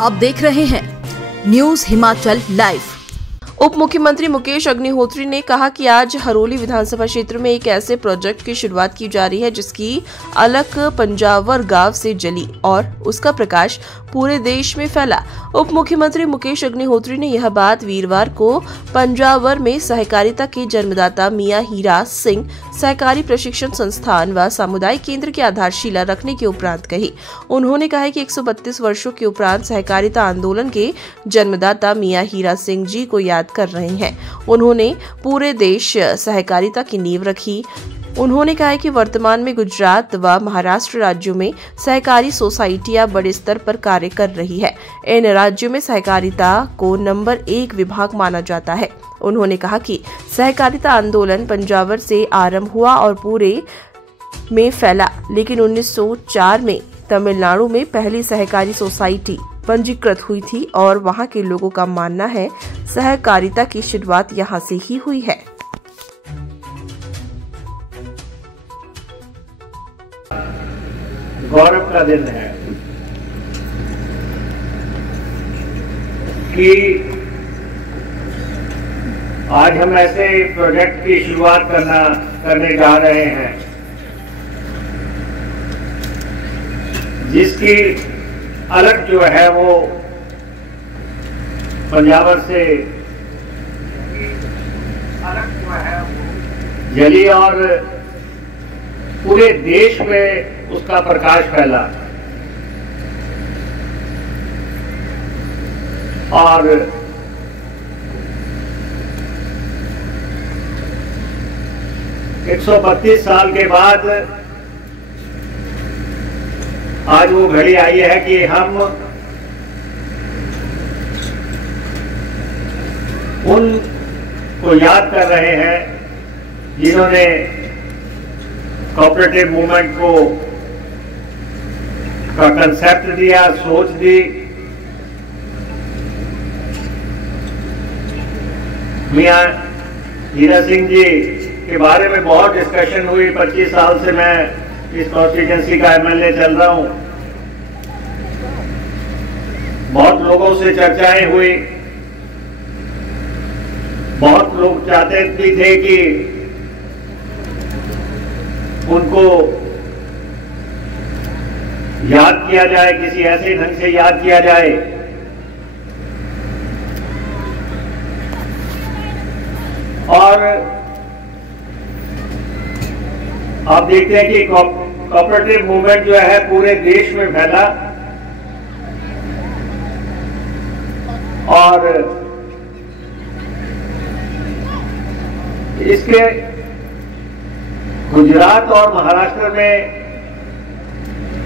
आप देख रहे हैं न्यूज हिमाचल लाइव। उप मुख्यमंत्री मुकेश अग्निहोत्री ने कहा कि आज हरोली विधानसभा क्षेत्र में एक ऐसे प्रोजेक्ट की शुरुआत की जा रही है जिसकी अलख पंजावर गांव से जली और उसका प्रकाश पूरे देश में फैला। उप मुख्यमंत्री मुकेश अग्निहोत्री ने यह बात वीरवार को पंजावर में सहकारिता के जन्मदाता मियां हीरा सिंह सहकारी प्रशिक्षण संस्थान व सामुदायिक केंद्र की आधारशिला रखने के उपरांत कही। उन्होंने कहा कि 132 वर्षों के उपरांत सहकारिता आंदोलन के जन्मदाता मियां हीरा सिंह जी को याद कर रहे हैं। उन्होंने पूरे देश सहकारिता की नींव रखी। उन्होंने कहा कि वर्तमान में गुजरात व महाराष्ट्र राज्यों में सहकारी सोसाइटियां बड़े स्तर पर कार्य कर रही है। इन राज्यों में सहकारिता को नंबर 1 विभाग माना जाता है। उन्होंने कहा कि सहकारिता आंदोलन पंजावर से आरंभ हुआ और पूरे में फैला, लेकिन 1904 में तमिलनाडु में पहली सहकारी सोसाइटी पंजीकृत हुई थी और वहां के लोगों का मानना है सहकारिता की शुरुआत यहां से ही हुई है। गौरव का दिन है कि आज हम ऐसे प्रोजेक्ट की शुरुआत करने जा रहे हैं जिसकी अलग जो है वो पंजावर से अलग जो है वो जली और पूरे देश में उसका प्रकाश फैला। और एक 132 साल के बाद आज वो घड़ी आई है कि हम उनको याद कर रहे हैं जिन्होंने कोऑपरेटिव मूवमेंट को का कंसेप्ट दिया, सोच दी। मियां हीरा सिंह जी के बारे में बहुत डिस्कशन हुई। 25 साल से मैं इस कॉन्स्टिट्यूएंसी का एमएलए चल रहा हूं। बहुत लोगों से चर्चाएं हुई। बहुत लोग चाहते भी थे कि उनको याद किया जाए, किसी ऐसे ढंग से याद किया जाए और आप देखते हैं कि कोऑपरेटिव मूवमेंट जो है पूरे देश में फैला और इसके गुजरात और महाराष्ट्र में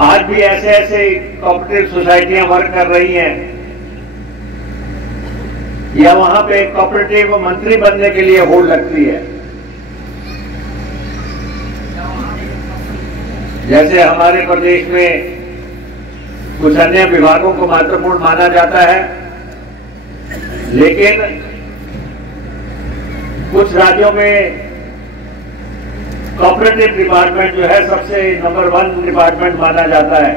आज भी ऐसे कोऑपरेटिव सोसाइटियां वर्क कर रही हैं या वहां पे कोऑपरेटिव मंत्री बनने के लिए होड़ लगती है। जैसे हमारे प्रदेश में कुछ अन्य विभागों को महत्वपूर्ण माना जाता है, लेकिन कुछ राज्यों में कोऑपरेटिव डिपार्टमेंट जो है सबसे नंबर 1 डिपार्टमेंट माना जाता है।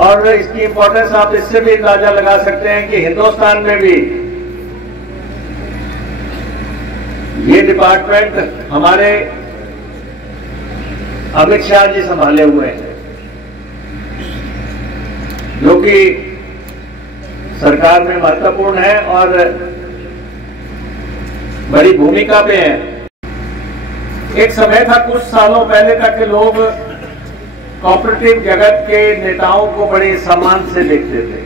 और इसकी इंपॉर्टेंस आप इससे भी अंदाजा लगा सकते हैं कि हिंदुस्तान में भी ये डिपार्टमेंट हमारे अमित शाह जी संभाले हुए हैं, जो कि सरकार में महत्वपूर्ण है और बड़ी भूमिका पे है। एक समय था कुछ सालों पहले तक के लोग कोऑपरेटिव जगत के नेताओं को बड़े सम्मान से देखते थे,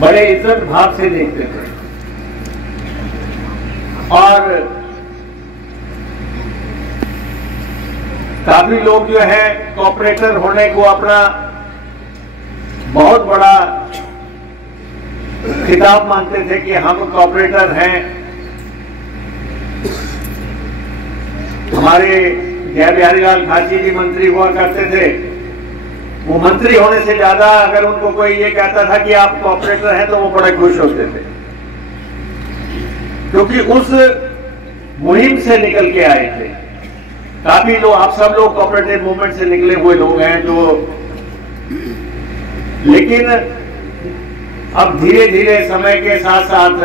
बड़े इज्जत भाव से देखते थे और काफी लोग जो है कोऑपरेटर होने को अपना बहुत बड़ा खिताब मानते थे कि हम कोऑपरेटर हैं। हमारे जय बिहारी लाल खाची जी मंत्री हुआ करते थे। वो मंत्री होने से ज्यादा अगर उनको कोई ये कहता था कि आप कोऑपरेटर हैं तो वो बड़े खुश होते थे, क्योंकि उस मुहिम से निकल के आए थे। काफी लोग, आप सब लोग कोऑपरेटिव मूवमेंट से निकले हुए लोग हैं जो लेकिन अब धीरे धीरे समय के साथ साथ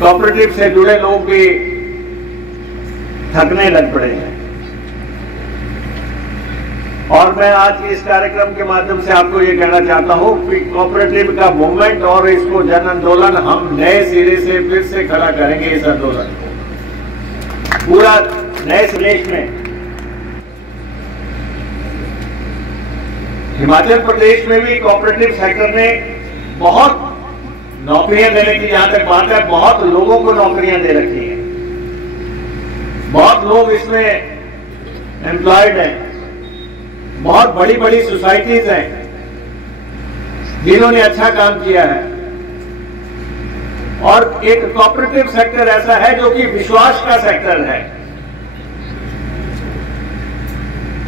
कोऑपरेटिव से जुड़े लोग भी थकने लग पड़े हैं। और मैं आज इस कार्यक्रम के माध्यम से आपको ये कहना चाहता हूं कि कोऑपरेटिव का मूवमेंट और इसको जन आंदोलन हम नए सिरे से फिर से खड़ा करेंगे। इस आंदोलन पूरा नए प्रदेश में, हिमाचल प्रदेश में भी कोऑपरेटिव सेक्टर ने बहुत नौकरियां देने की जहां तक बात है, बहुत लोगों को नौकरियां दे रखी हैं। बहुत लोग इसमें एम्प्लॉयड हैं। बहुत बड़ी बड़ी सोसाइटीज हैं जिन्होंने अच्छा काम किया है। और एक कोऑपरेटिव सेक्टर ऐसा है जो कि विश्वास का सेक्टर है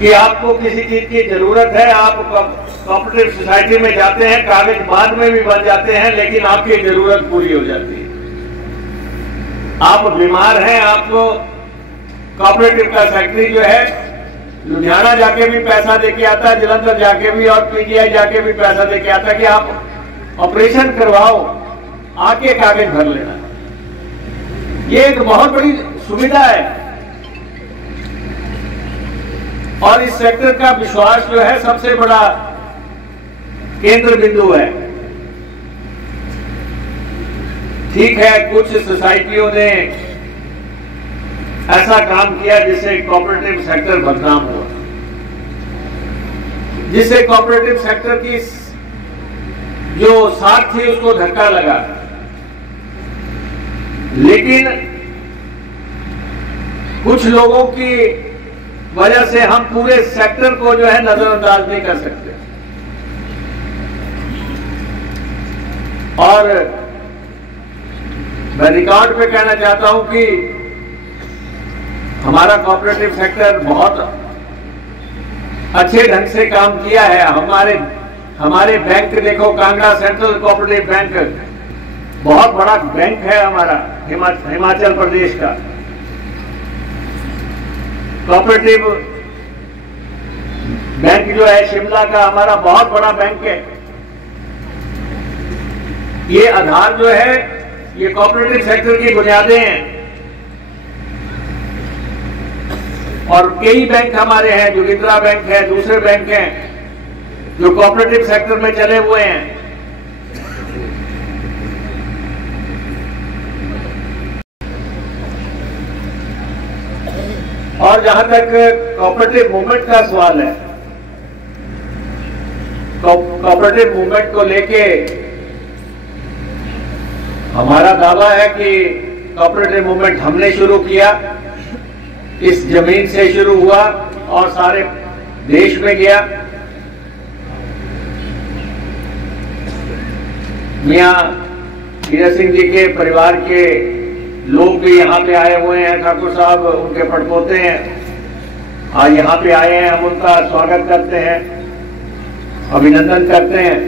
कि आपको किसी चीज की जरूरत है, आप कोऑपरेटिव सोसाइटी में जाते हैं, कागज बाद में भी बन जाते हैं, लेकिन आपकी जरूरत पूरी हो जाती है। आप बीमार हैं, आपको कोऑपरेटिव का सेक्रेटरी जो है लुधियाना जाके भी पैसा देके आता है, जलंधर जाके भी और पीजीआई जाके भी पैसा देके आता है कि आप ऑपरेशन करवाओ, आके कागज भर लेना। ये एक बहुत बड़ी सुविधा है और इस सेक्टर का विश्वास जो है सबसे बड़ा केंद्र बिंदु है। ठीक है, कुछ सोसाइटियों ने ऐसा काम किया जिससे कोऑपरेटिव सेक्टर बदनाम हुआ, जिससे कोऑपरेटिव सेक्टर की जो साख थी उसको धक्का लगा। लेकिन कुछ लोगों की वजह से हम पूरे सेक्टर को जो है नजरअंदाज नहीं कर सकते। और मैं रिकॉर्ड पे कहना चाहता हूं कि हमारा कोऑपरेटिव सेक्टर बहुत अच्छे ढंग से काम किया है। हमारे बैंक देखो, कांगड़ा सेंट्रल कोऑपरेटिव बैंक बहुत बड़ा बैंक है हमारा हिमाचल प्रदेश का। कोऑपरेटिव बैंक जो है शिमला का हमारा बहुत बड़ा बैंक है। ये आधार जो है ये कोऑपरेटिव सेक्टर की बुनियादें हैं। और कई बैंक हमारे हैं, जोगिंद्रा बैंक है, दूसरे बैंक हैं जो कोऑपरेटिव सेक्टर में चले हुए हैं। और जहां तक कोऑपरेटिव मूवमेंट का सवाल है, कोऑपरेटिव मूवमेंट को लेके हमारा दावा है कि कोऑपरेटिव मूवमेंट हमने शुरू किया, इस जमीन से शुरू हुआ और सारे देश में गया। मियां हीरा सिंह जी के परिवार के लोग भी यहाँ पे आए हुए हैं, ठाकुर साहब उनके पड़पोते हैं, आज यहाँ पे आए हैं। हम उनका स्वागत करते हैं, अभिनंदन करते हैं।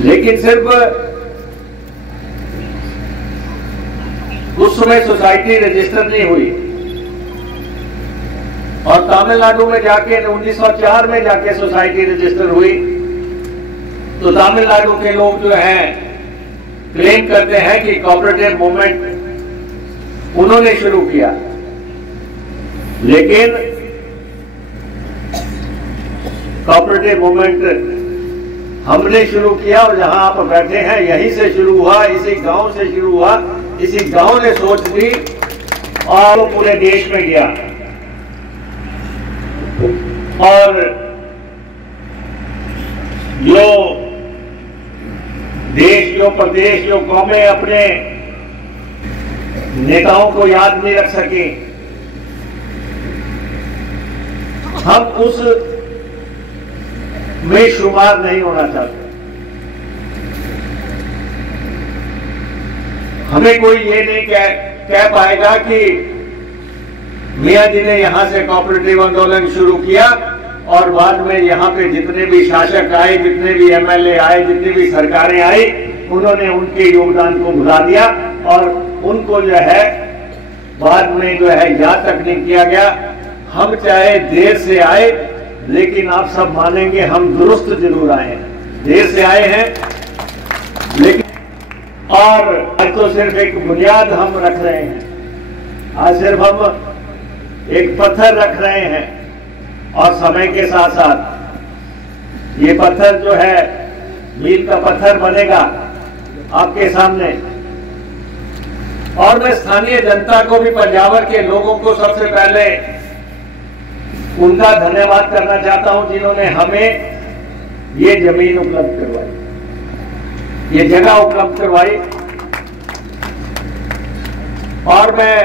लेकिन सिर्फ उस समय सोसाइटी रजिस्टर नहीं हुई और तमिलनाडु में जाके 1904 में जाके सोसाइटी रजिस्टर हुई। तो तमिलनाडु के लोग जो हैं क्लेम करते हैं कि कोऑपरेटिव मूवमेंट उन्होंने शुरू किया। लेकिन कोऑपरेटिव मूवमेंट हमने शुरू किया और जहां आप बैठे हैं यहीं से शुरू हुआ, इसी गांव से शुरू हुआ। इसी गांव ने सोच दी और वो पूरे देश में गया। और जो देश, जो प्रदेश, जो कौमें अपने नेताओं को याद नहीं रख सकी, हम उस में शुमार नहीं होना चाहते। हमें कोई ये नहीं कह पाएगा कि मियां जी ने यहां से कोऑपरेटिव आंदोलन शुरू किया और बाद में यहाँ पे जितने भी शासक आए, जितने भी एमएलए आए, जितनी भी सरकारें आई, उन्होंने उनके योगदान को भुला दिया और उनको जो है बाद में जो है याद तक नहीं किया गया। हम चाहे देर से आए, लेकिन आप सब मानेंगे हम दुरुस्त जरूर आए हैं। देर से आए हैं लेकिन, और आज तो सिर्फ एक बुनियाद हम रख रहे हैं। आज सिर्फ हम एक पत्थर रख रहे हैं, और समय के साथ साथ ये पत्थर जो है मील का पत्थर बनेगा आपके सामने। और मैं स्थानीय जनता को भी, पंजावर के लोगों को सबसे पहले उनका धन्यवाद करना चाहता हूं, जिन्होंने हमें ये जमीन उपलब्ध करवाई, ये जगह उपलब्ध करवाई। और मैं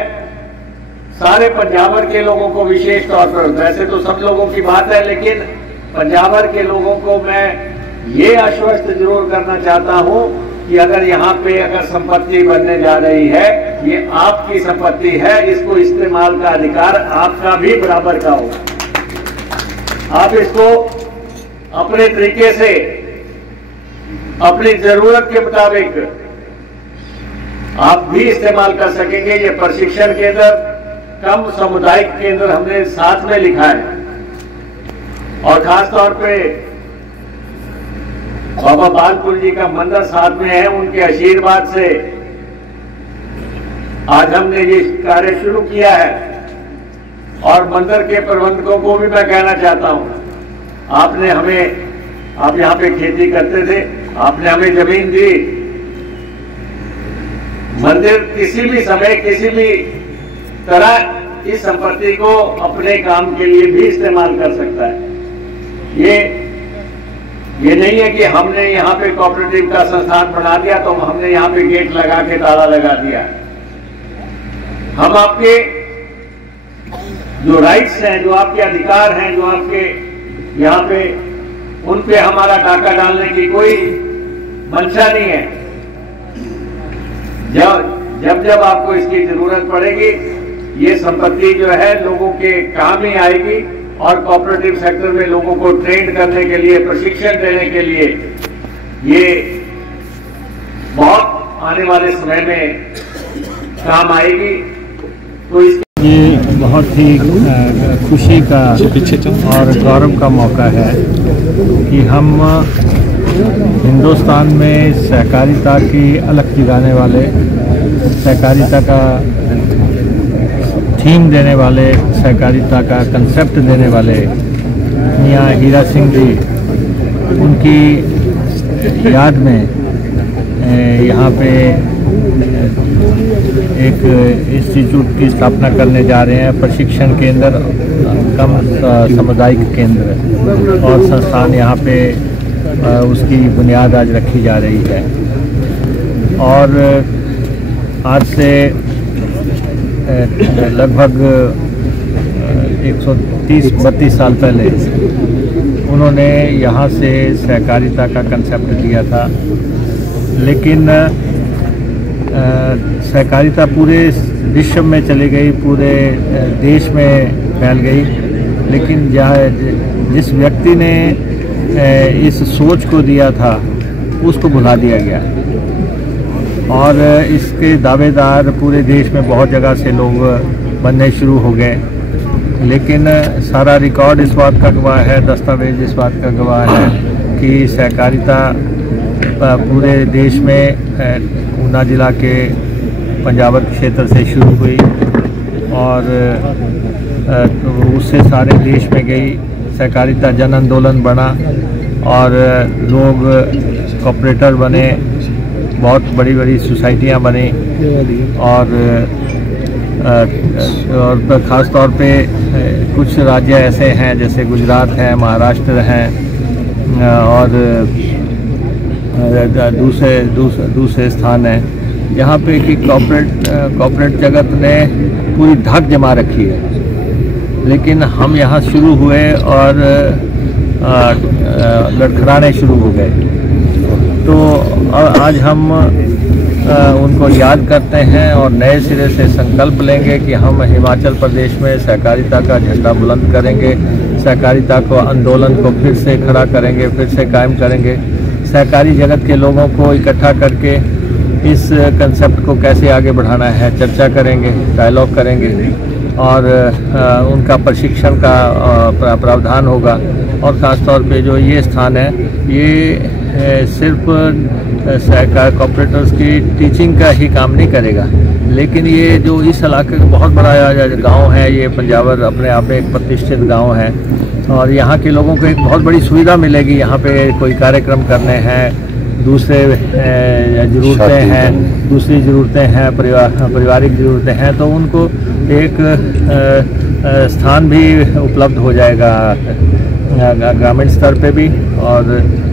सारे पंजावर के लोगों को विशेष तौर पर, वैसे तो सब लोगों की बात है, लेकिन पंजावर के लोगों को मैं ये आश्वस्त जरूर करना चाहता हूं कि अगर यहाँ पे अगर संपत्ति बनने जा रही है, ये आपकी संपत्ति है, इसको इस्तेमाल का अधिकार आपका भी बराबर का होगा। आप इसको अपने तरीके से, अपनी जरूरत के मुताबिक आप भी इस्तेमाल कर सकेंगे। ये प्रशिक्षण केंद्र कम सामुदायिक केंद्र हमने साथ में लिखा है, और खास तौर पे बाबा बालपुर जी का मंदिर साथ में है। उनके आशीर्वाद से आज हमने ये कार्य शुरू किया है। और मंदिर के प्रबंधकों को भी मैं कहना चाहता हूं, आपने हमें, आप यहां पे खेती करते थे, आपने हमें जमीन दी। मंदिर किसी भी समय, किसी भी तरह इस संपत्ति को अपने काम के लिए भी इस्तेमाल कर सकता है। ये नहीं है कि हमने यहाँ पे कोऑपरेटिव का संस्थान बना दिया तो हमने यहाँ पे गेट लगा के ताला लगा दिया। हम आपके जो राइट्स हैं, जो आपके अधिकार हैं, जो आपके यहाँ पे, उन पे हमारा डाका डालने की कोई मंशा नहीं है। जब जब आपको इसकी जरूरत पड़ेगी, ये संपत्ति जो है लोगों के काम ही आएगी। और कोऑपरेटिव सेक्टर में लोगों को ट्रेन करने के लिए, प्रशिक्षण देने के लिए ये बहुत आने वाले समय में काम आएगी। तो ये बहुत ही खुशी का और गौरव का मौका है कि हम हिंदुस्तान में सहकारिता की अलग जगाने वाले, सहकारिता का थीम देने वाले, सहकारिता का कंसेप्ट देने वाले मियाँ हीरा सिंह जी, उनकी याद में यहाँ पे एक इंस्टीट्यूट की स्थापना करने जा रहे हैं। प्रशिक्षण केंद्र, कम सामुदायिक केंद्र और संस्थान यहाँ पे उसकी बुनियाद आज रखी जा रही है। और आज से लगभग 130-32 साल पहले उन्होंने यहाँ से सहकारिता का कंसेप्ट दिया था। लेकिन सहकारिता पूरे विश्व में चली गई, पूरे देश में फैल गई। लेकिन जिस व्यक्ति ने इस सोच को दिया था उसको भुला दिया गया, और इसके दावेदार पूरे देश में बहुत जगह से लोग बनने शुरू हो गए। लेकिन सारा रिकॉर्ड इस बात का गवाह है, दस्तावेज इस बात का गवाह है कि सहकारिता पूरे देश में ऊना जिला के पंजावर क्षेत्र से शुरू हुई और उससे सारे देश में गई। सहकारिता जन आंदोलन बना और लोग कॉपरेटर बने, बहुत बड़ी बड़ी सोसाइटियाँ बनी। और ख़ास तौर पे कुछ राज्य ऐसे हैं जैसे गुजरात है, महाराष्ट्र हैं और दूसरे स्थान हैं जहाँ पे कि कॉर्पोरेट जगत ने पूरी धाक जमा रखी है। लेकिन हम यहाँ शुरू हुए और लड़खड़ाने शुरू हो गए। तो आज हम उनको याद करते हैं और नए सिरे से संकल्प लेंगे कि हम हिमाचल प्रदेश में सहकारिता का झंडा बुलंद करेंगे, सहकारिता को, आंदोलन को फिर से खड़ा करेंगे, फिर से कायम करेंगे। सहकारी जगत के लोगों को इकट्ठा करके इस कंसेप्ट को कैसे आगे बढ़ाना है चर्चा करेंगे, डायलॉग करेंगे और उनका प्रशिक्षण का प्रावधान होगा। और ख़ास तौर पे जो ये स्थान है ये सिर्फ सहकारी कॉपरेटर्स की टीचिंग का ही काम नहीं करेगा, लेकिन ये जो इस इलाके का बहुत बड़ा गांव है, ये पंजावर अपने आप में एक प्रतिष्ठित गांव है और यहाँ के लोगों को एक बहुत बड़ी सुविधा मिलेगी। यहाँ पे कोई कार्यक्रम करने हैं, दूसरे ज़रूरतें हैं, दूसरी ज़रूरतें हैं, पारिवारिक ज़रूरतें हैं, तो उनको एक स्थान भी उपलब्ध हो जाएगा ग्रामीण स्तर पे भी और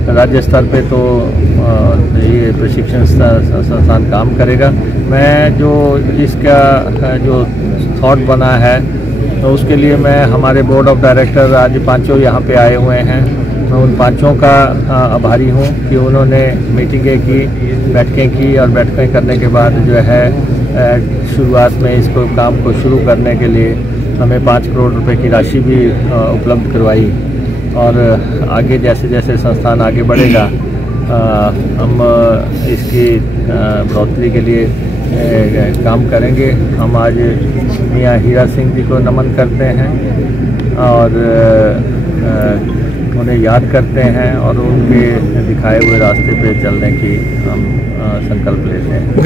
राज्य स्तर पे। तो ये प्रशिक्षण संस्थान काम करेगा। मैं जो इसका जो थॉट बना है तो उसके लिए मैं हमारे बोर्ड ऑफ डायरेक्टर आज पांचों यहाँ पे आए हुए हैं, मैं उन पांचों का आभारी हूँ कि उन्होंने मीटिंगें की, बैठकें की और बैठकें करने के बाद जो है शुरुआत में इसको काम को शुरू करने के लिए हमें 5 करोड़ रुपए की राशि भी उपलब्ध करवाई। और आगे जैसे जैसे संस्थान आगे बढ़ेगा हम इसकी बढ़ोतरी के लिए काम करेंगे। हम आज मियाँ हीरा सिंह जी को नमन करते हैं और उन्हें याद करते हैं और उनके दिखाए हुए रास्ते पे चलने की हम संकल्प लेते हैं।